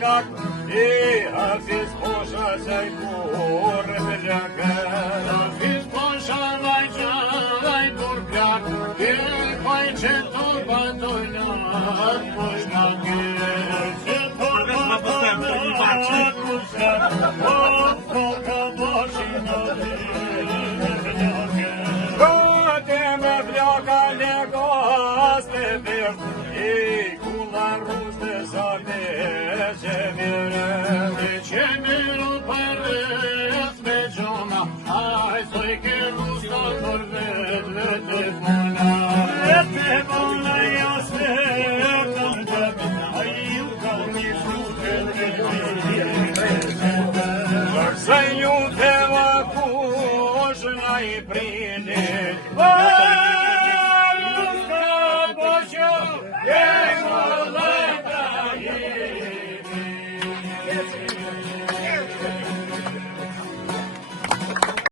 Как и афис поша зай кур бляк, афис поша зай кур бляк, и пайче турба дойна пошна ге, турба дойна пошна, о колка башина бляк, me bляка лего степер, и кула русте сарне. Cemil paret me jona, ai soi che rusta corvet vete bona ja se kanta, ai u kalmi shute Sai u te va kushna I prine.